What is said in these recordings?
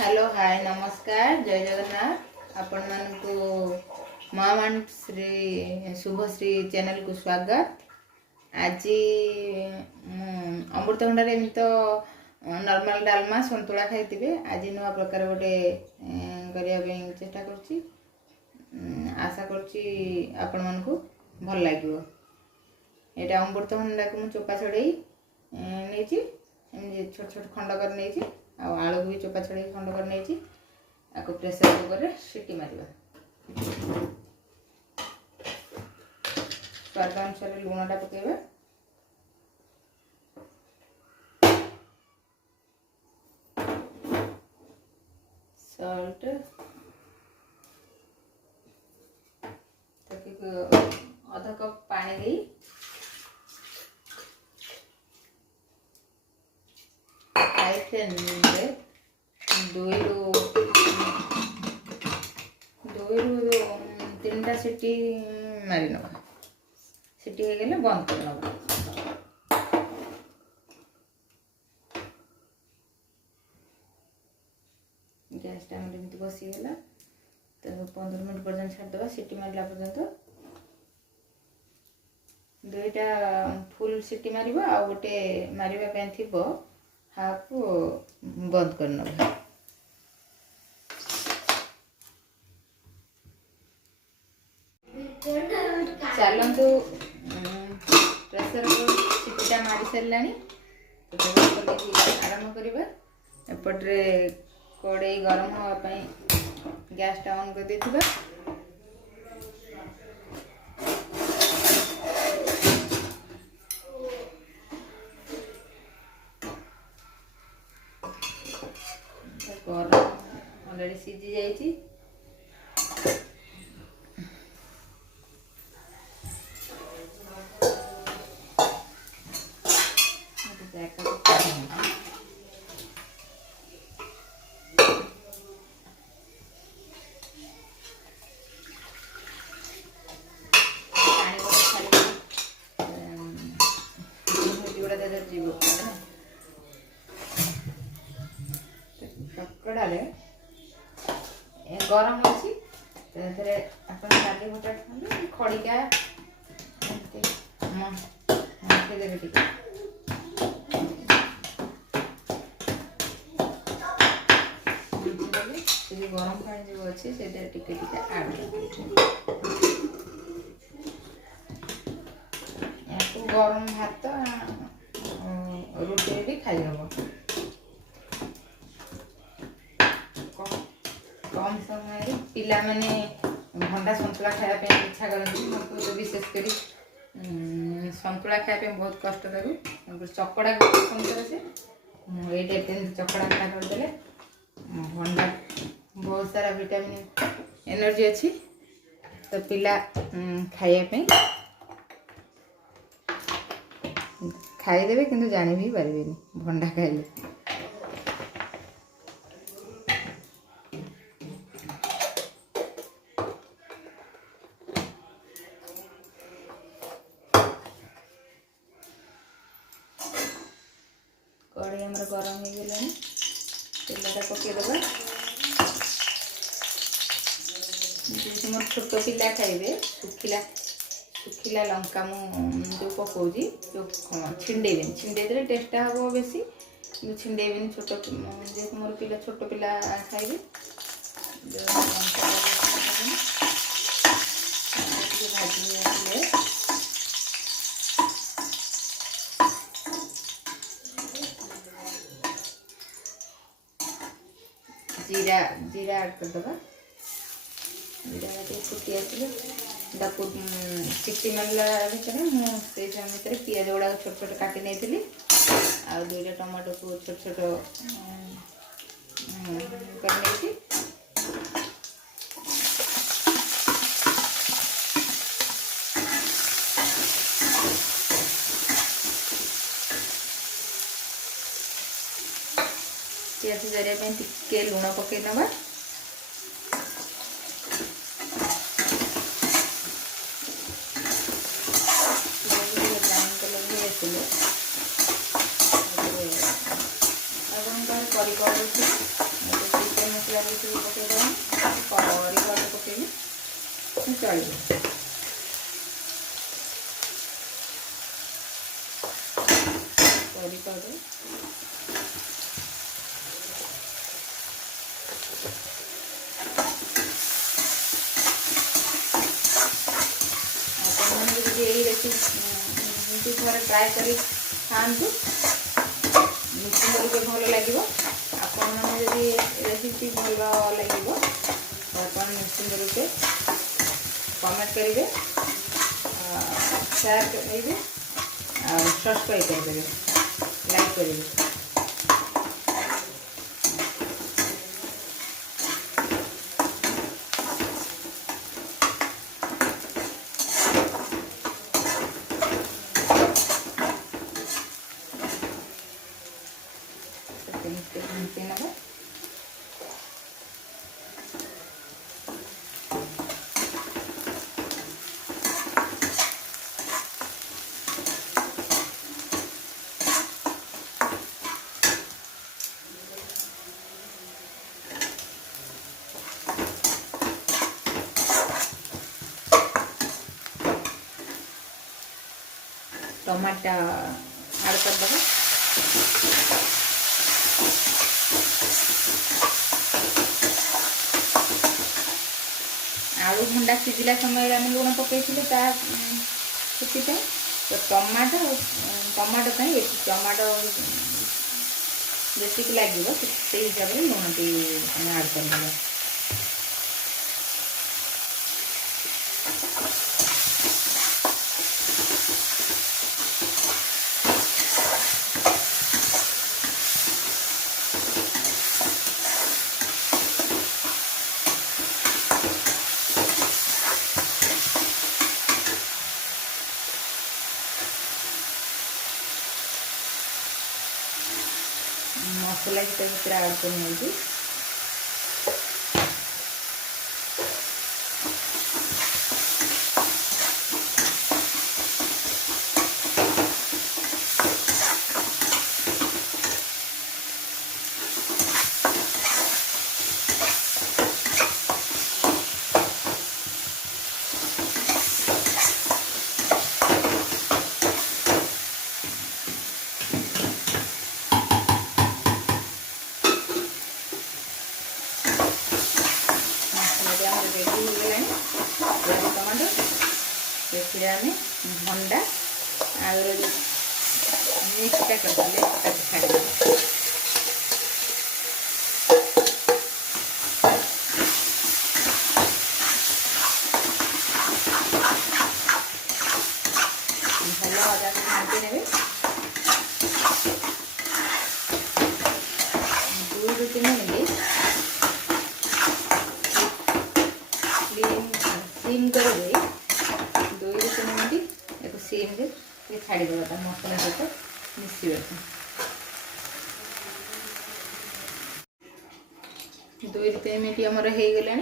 Hello hi नमस्कार जय जगन्नाथ आपण मानकु महामान श्री शुभश्री चैनल को स्वागत। आज अमृतभंडा एमती तो नॉर्मल डालमा संतुला खाई आज नुआ प्रकार गोटे करने चेष्टा करुच्ची आशा करुच्ची आपण मानकु भल लगे। यहाँ अमृतभंडा को मुझे चोपा छड़े नहीं छोट छोट खंड कर नहीं आलू भी चोपा छड़े खंड कर नहीं प्रेसर कुकर रे सीटी मारिबा। स्वाद अनुसार लुणटा पकेबा। सॉल्ट आधा कप पानी दी हाई फ्लेम रे दुई रु तीन टा सीटी मारी नवा। सीटी हो गले बंद कर नवा। गैस टा हमर बसी गला तो 15 मिनट पर्यंत छाड़ दबा। सीटी मारला पर्यंत दुईटा फुल सीटी मारिबा आ गोटे मारिबा पे थिबो हाफ बंद कर नवा। चलतु प्रेसर सीटा मारी सारा आरंभ करवा। एपटे कड़े गरम हाँपाई गैस टा ऑन कर देथिबा। गरम ऑलरेडी सीझी जाइए। ककड़ा गरम अच्छी डाली भटा खड़िका देवे टे गरम पानी जो अच्छे से आड गरम भात रुटी भी खाई हम। कम समय पिला माने भंडा संतुला खायापे इच्छा करती। मत तो विशेषकर संतुला खायापे बहुत कष्ट करूँ। चकड़ा पसंद करे से ये चकड़ा खा करदे भंडा बहुत सारा विटामिन एनर्जी अच्छी तो पिला खायापे खाईदेवे किंतु जानी भी पारे भंडा खाइले। कड़े हमारे गरम हो गला तेलटा पकईदबा। मोर छोट पिला खाइबे सुखिला लंका जो पकाउजी जो छिंडेबेनी छिंडेदेले टेस्टा हम बेसी छिंडेबेनी। छोट जेहेतु मोर पिला छोट पिला खाइबे भाजी जीरा जीरा ऐड करदबा। जीरा फुटी आसले सीटी मारला भितर मुझे समय पियाज गुड़ा छोट छोट काटी नहीं आ दुईटा टमाटो को छोट छोट कर पियाज जरिया टिके लुण पकई नवा। ब्राउन कलर भी आसले कर करी पाउडर रेसिपी थोड़े ट्राए कर खातु निश्चिंत रूपे भल लगे आपड़ी रेसिपी भल लगे तो आप निश्चिंत रूपे कमेंट करेंगे शेयर करेंगे सब्सक्राइब करेंगे लाइक करेंगे। टमाटा ऐड कर देंगे आलू भंडा सिझिला समय आम लुण पकई तो टमाटो टमाटो जैसे लगे से हिसाब से लुण टी ऐड कर देंगे। मसला की भीतर ऐड कर टमाटो भंडा आलू मिक्सटा करदे छाड़ी भल अदा घाटी ने 2 ରୁ 3 मिनट सिम कर 2 ରୁ 3 मिनट एक सिम रे छाड़ी देवा मसला सहित मिसवा 2 ରୁ 3 मिनट आमर हो गला।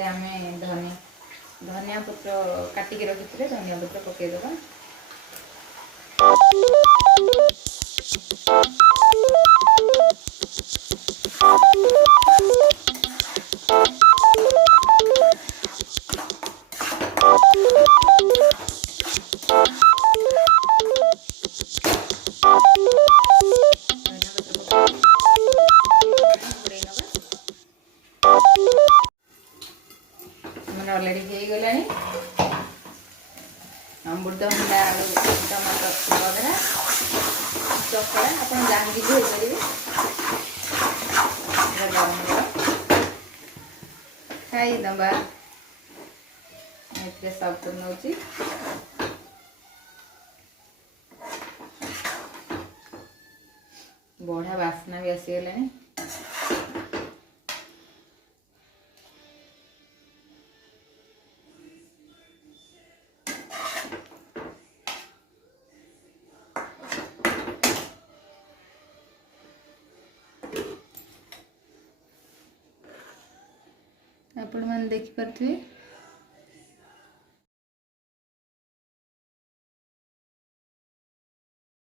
आम धनिया पत्र काटिकी रखी धनिया पत्र पकईदे ऑलरेडी हो गला अमृतभंडा आलू टमाटो बघरा चकड़ा आप जहाँ भी होपारे गरम गरम खाईदबा सब तो नौ बढ़िया बास्ना भी आसीगला। आपण मैंने देखिपे